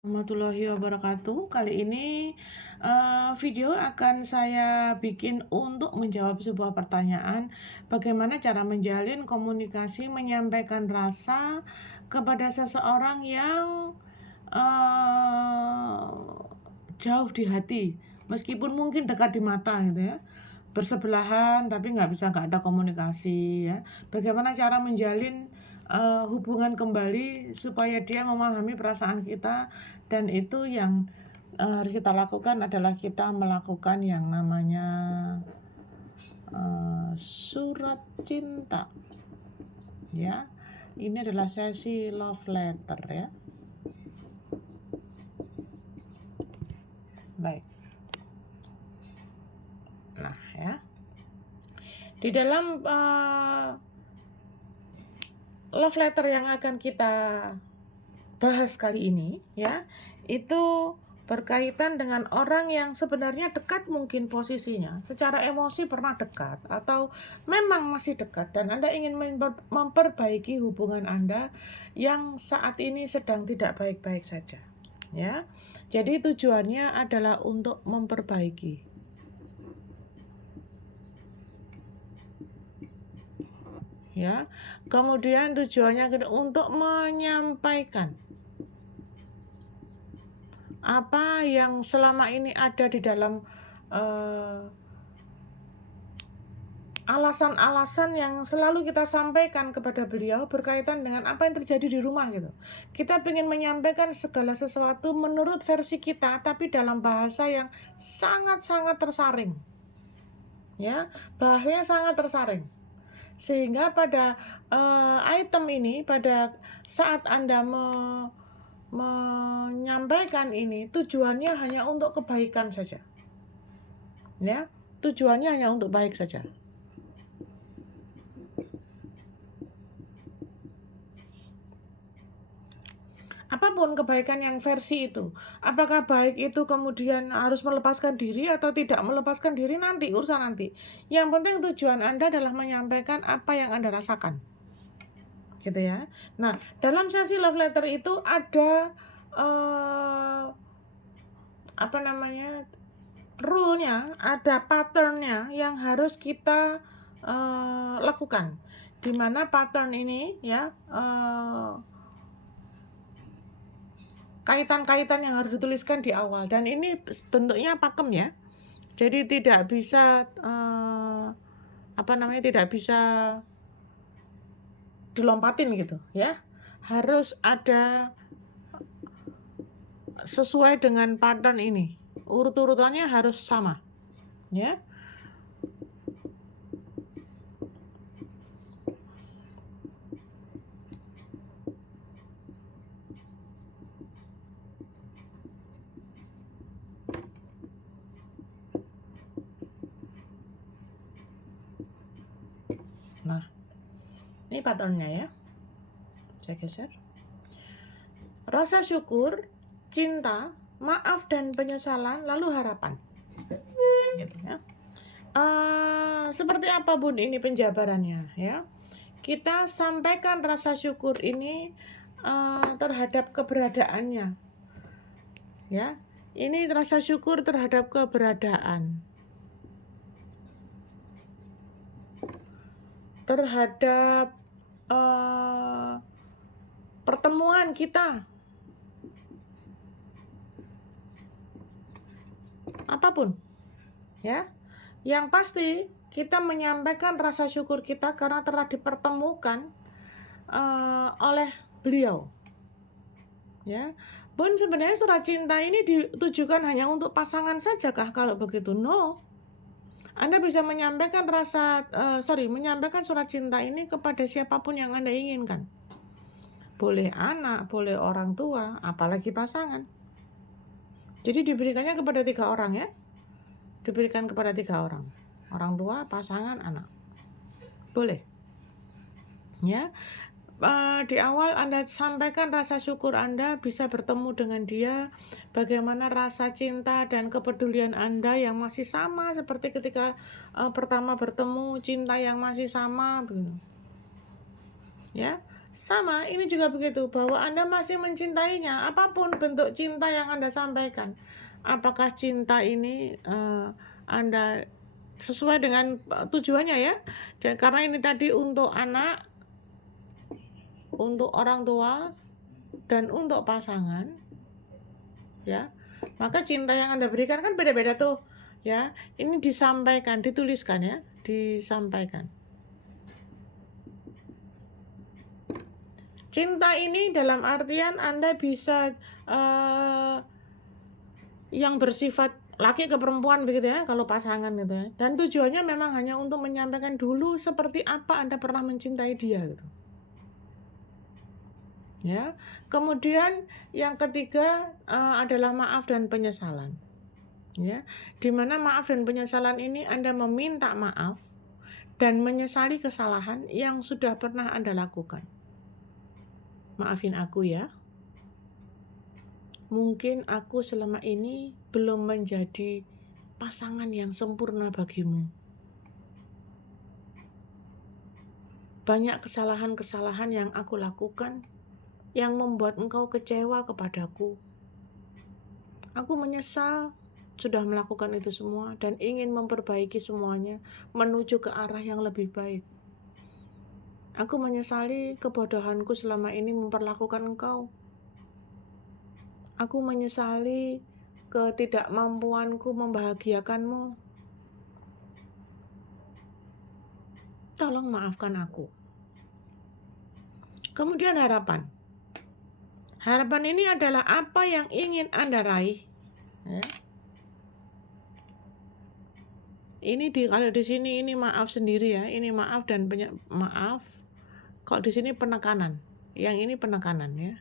Warahmatullahi wabarakatuh. Kali ini video akan saya bikin untuk menjawab sebuah pertanyaan, bagaimana cara menjalin komunikasi menyampaikan rasa kepada seseorang yang eh, jauh di hati, meskipun mungkin dekat di mata gitu ya, bersebelahan tapi nggak ada komunikasi ya. Bagaimana cara menjalin hubungan kembali supaya dia memahami perasaan kita, dan itu yang harus kita lakukan adalah kita melakukan yang namanya surat cinta ya. Ini adalah sesi love letter ya. Baik. Nah ya, di dalam love letter yang akan kita bahas kali ini ya, itu berkaitan dengan orang yang sebenarnya dekat mungkin posisinya, secara emosi pernah dekat atau memang masih dekat, dan Anda ingin memperbaiki hubungan Anda yang saat ini sedang tidak baik-baik saja ya. Jadi tujuannya adalah untuk memperbaiki ya. Kemudian tujuannya untuk menyampaikan apa yang selama ini ada di dalam alasan-alasan yang selalu kita sampaikan kepada beliau berkaitan dengan apa yang terjadi di rumah gitu. Kita ingin menyampaikan segala sesuatu menurut versi kita, tapi dalam bahasa yang sangat-sangat tersaring. Ya, bahasanya sangat tersaring. Sehingga pada item ini, pada saat Anda menyampaikan ini, tujuannya hanya untuk kebaikan saja. Ya, tujuannya hanya untuk baik saja. Apapun kebaikan yang versi itu, apakah baik itu kemudian harus melepaskan diri atau tidak melepaskan diri, nanti urusan nanti. Yang penting tujuan Anda adalah menyampaikan apa yang Anda rasakan, gitu ya. Nah, dalam sesi love letter itu ada rule-nya, ada pattern-nya yang harus kita lakukan. Dimana pattern ini ya, kaitan-kaitan yang harus dituliskan di awal, dan ini bentuknya pakem ya. Jadi tidak bisa tidak bisa dilompatin gitu ya. Harus ada sesuai dengan pattern ini. Urut-urutannya harus sama ya. Nah, ini patternnya ya. Saya geser. Rasa syukur, cinta, maaf dan penyesalan, lalu harapan. Gitu ya. Seperti apa Bun ini penjabarannya ya? Kita sampaikan rasa syukur ini terhadap keberadaannya ya. Ini rasa syukur terhadap keberadaan, terhadap pertemuan kita, apapun ya. Yang pasti kita menyampaikan rasa syukur kita karena telah dipertemukan oleh beliau ya. Bun, sebenarnya surat cinta ini ditujukan hanya untuk pasangan saja kah? Kalau begitu, no. Anda bisa menyampaikan menyampaikan surat cinta ini kepada siapapun yang Anda inginkan. Boleh anak, boleh orang tua, apalagi pasangan. Jadi diberikannya kepada 3 orang ya. Diberikan kepada 3 orang. Orang tua, pasangan, anak. Boleh. Ya. Di awal Anda sampaikan rasa syukur Anda bisa bertemu dengan dia, bagaimana rasa cinta dan kepedulian Anda yang masih sama seperti ketika pertama bertemu, cinta yang masih sama begitu. Ya. Sama, ini juga begitu, bahwa Anda masih mencintainya, apapun bentuk cinta yang Anda sampaikan. Apakah cinta ini Anda sesuai dengan tujuannya ya? Karena ini tadi untuk anak, untuk orang tua, dan untuk pasangan, ya. Maka cinta yang Anda berikan kan beda-beda tuh, ya. Ini disampaikan, dituliskan ya, disampaikan. Cinta ini dalam artian Anda bisa yang bersifat laki ke perempuan begitu ya, kalau pasangan gitu ya. Dan tujuannya memang hanya untuk menyampaikan dulu seperti apa Anda pernah mencintai dia gitu. Ya. Kemudian yang ketiga adalah maaf dan penyesalan. Ya. Di mana maaf dan penyesalan ini Anda meminta maaf dan menyesali kesalahan yang sudah pernah Anda lakukan. Maafin aku ya. Mungkin aku selama ini belum menjadi pasangan yang sempurna bagimu. Banyak kesalahan-kesalahan yang aku lakukan yang membuat engkau kecewa kepadaku. Aku menyesal sudah melakukan itu semua dan ingin memperbaiki semuanya menuju ke arah yang lebih baik. Aku menyesali kebodohanku selama ini memperlakukan engkau. Aku menyesali ketidakmampuanku membahagiakanmu. Tolong maafkan aku. Kemudian harapan. Harapan ini adalah apa yang ingin Anda raih. Ya. Ini kalau di sini ini maaf sendiri ya. Ini maaf dan maaf. Kalau di sini penekanan. Yang ini penekanan ya.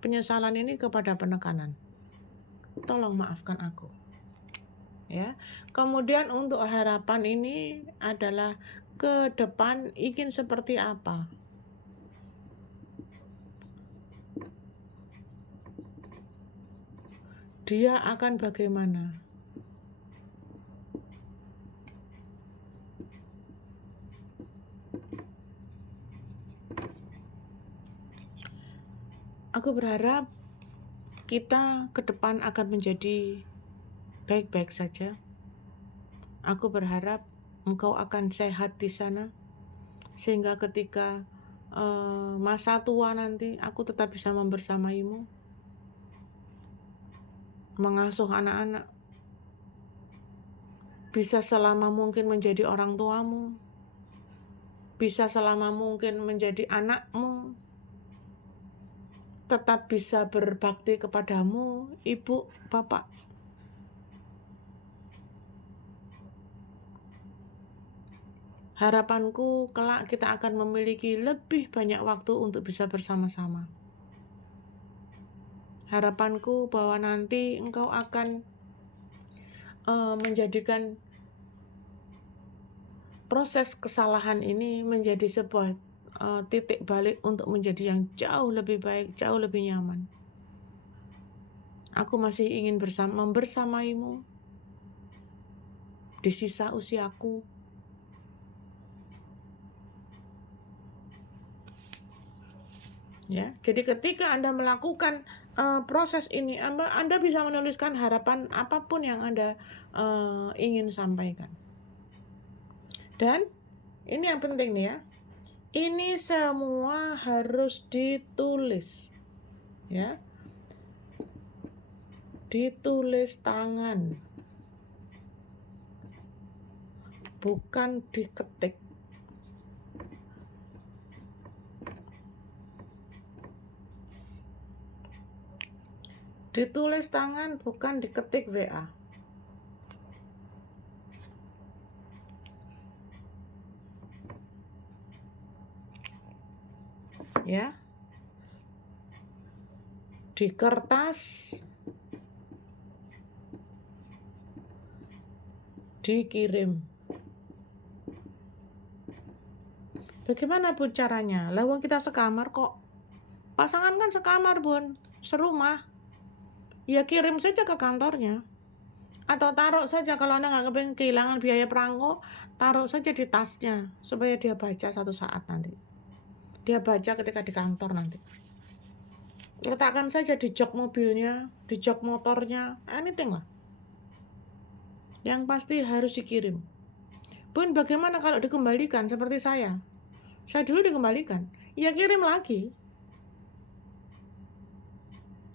Penyesalan ini kepada penekanan. Tolong maafkan aku. Ya. Kemudian untuk harapan ini adalah ke depan ingin seperti apa? Dia akan bagaimana? Aku berharap kita ke depan akan menjadi baik-baik saja. Aku berharap engkau akan sehat di sana, sehingga ketika masa tua nanti aku tetap bisa membersamaimu, mengasuh anak-anak, bisa selama mungkin menjadi orang tuamu, bisa selama mungkin menjadi anakmu, tetap bisa berbakti kepadamu, ibu, bapak. Harapanku kelak kita akan memiliki lebih banyak waktu untuk bisa bersama-sama. Harapanku bahwa nanti engkau akan menjadikan proses kesalahan ini menjadi sebuah titik balik untuk menjadi yang jauh lebih baik, jauh lebih nyaman. Aku masih ingin membersamaimu di sisa usiaku. Ya, jadi ketika Anda melakukan proses ini, Anda bisa menuliskan harapan apapun yang Anda ingin sampaikan. Dan ini yang penting nih ya. Ini semua harus ditulis. Ya. Ditulis tangan. Bukan diketik. Ditulis tangan, bukan diketik WA. Ya. Di kertas, dikirim. Bagaimana Bun caranya? Lawang kita sekamar kok. Pasangan kan sekamar Bun, serumah. Ya kirim saja ke kantornya. Atau taruh saja kalau Anda nggak kepengen kehilangan biaya perangko, taruh saja di tasnya supaya dia baca satu saat nanti. dia baca ketika di kantor nanti. Letakkan saja di jok mobilnya, di jok motornya, anything lah. Yang pasti harus dikirim. Pun bagaimana kalau dikembalikan seperti saya? Saya dulu dikembalikan, ya kirim lagi.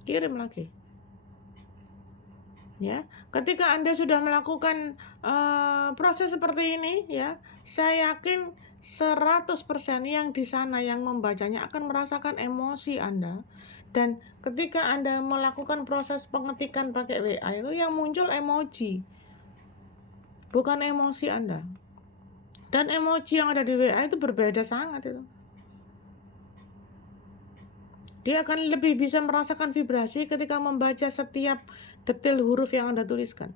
Kirim lagi. Ya, ketika Anda sudah melakukan proses seperti ini, ya, saya yakin 100% yang di sana yang membacanya akan merasakan emosi Anda. Dan ketika Anda melakukan proses pengetikan pakai WA itu yang muncul emoji, bukan emosi Anda. Dan emoji yang ada di WA itu berbeda sangat itu. Dia akan lebih bisa merasakan vibrasi ketika membaca setiap detail huruf yang Anda tuliskan.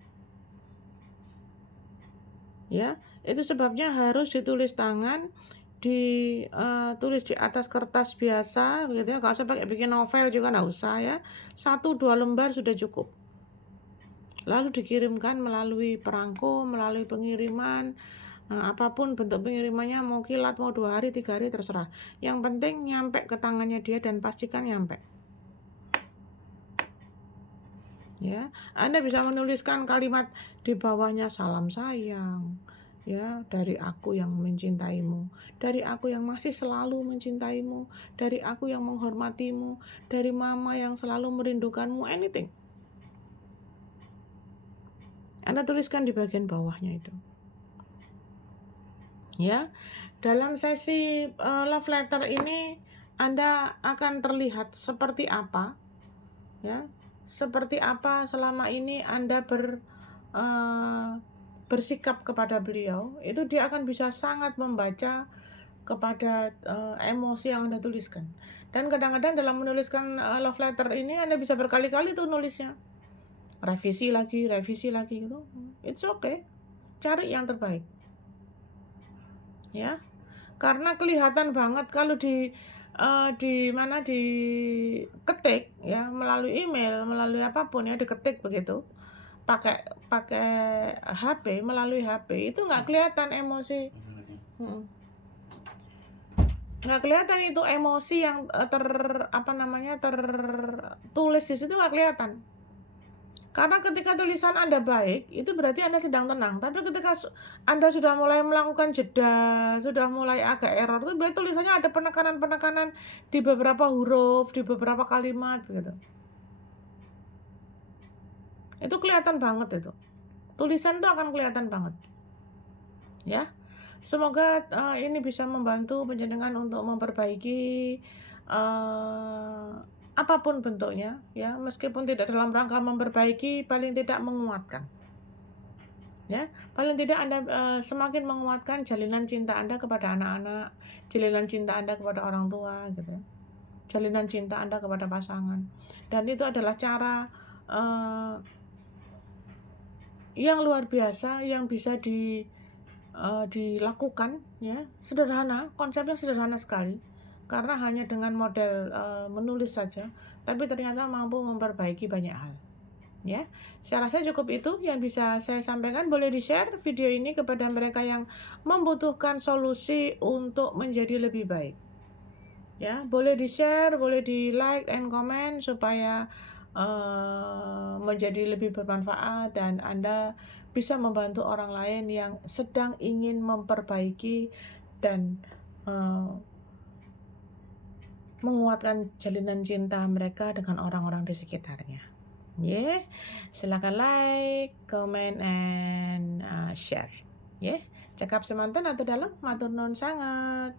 Ya, itu sebabnya harus ditulis tangan, ditulis di atas kertas biasa, begitu ya. Kalau saya pakai bikin novel juga nggak usah ya. 1-2 lembar sudah cukup. Lalu dikirimkan melalui perangko, melalui pengiriman, apapun bentuk pengirimannya, mau kilat, mau 2 hari, 3 hari, terserah. Yang penting nyampe ke tangannya dia dan pastikan nyampe. Ya, Anda bisa menuliskan kalimat di bawahnya salam sayang, ya, dari aku yang mencintaimu, dari aku yang masih selalu mencintaimu, dari aku yang menghormatimu, dari mama yang selalu merindukanmu, anything. Anda tuliskan di bagian bawahnya itu. Ya, dalam sesi love letter ini Anda akan terlihat seperti apa, ya, seperti apa selama ini Anda bersikap kepada beliau. Itu dia akan bisa sangat membaca kepada emosi yang Anda tuliskan. Dan kadang-kadang dalam menuliskan love letter ini Anda bisa berkali-kali tuh nulisnya, revisi lagi gitu. It's okay, cari yang terbaik, ya, karena kelihatan banget kalau di diketik ya, melalui email, melalui apapun ya, diketik begitu, pakai HP, melalui HP itu nggak kelihatan emosi. Nggak kelihatan itu emosi yang tertulis di situ, nggak kelihatan. Karena ketika tulisan Anda baik, itu berarti Anda sedang tenang. Tapi ketika Anda sudah mulai melakukan jeda, sudah mulai agak error, itu berarti tulisannya ada penekanan-penekanan di beberapa huruf, di beberapa kalimat begitu. Itu kelihatan banget itu. Tulisan itu akan kelihatan banget. Ya. Semoga ini bisa membantu panjenengan untuk memperbaiki apapun bentuknya, ya, meskipun tidak dalam rangka memperbaiki, paling tidak menguatkan. Ya, paling tidak Anda semakin menguatkan jalinan cinta Anda kepada anak-anak, jalinan cinta Anda kepada orang tua gitu. Jalinan cinta Anda kepada pasangan. Dan itu adalah cara yang luar biasa yang bisa dilakukan, ya, sederhana, konsepnya sederhana sekali, karena hanya dengan model menulis saja, tapi ternyata mampu memperbaiki banyak hal, ya. Saya rasa cukup itu yang bisa saya sampaikan. Boleh di-share video ini kepada mereka yang membutuhkan solusi untuk menjadi lebih baik, ya. Boleh di-share, boleh di-like and comment supaya menjadi lebih bermanfaat dan Anda bisa membantu orang lain yang sedang ingin memperbaiki dan menguatkan jalinan cinta mereka dengan orang-orang di sekitarnya. Yeah. Silakan like, comment, and share. Yeah. Cekap semanten atau dalam matur nuwun sanget.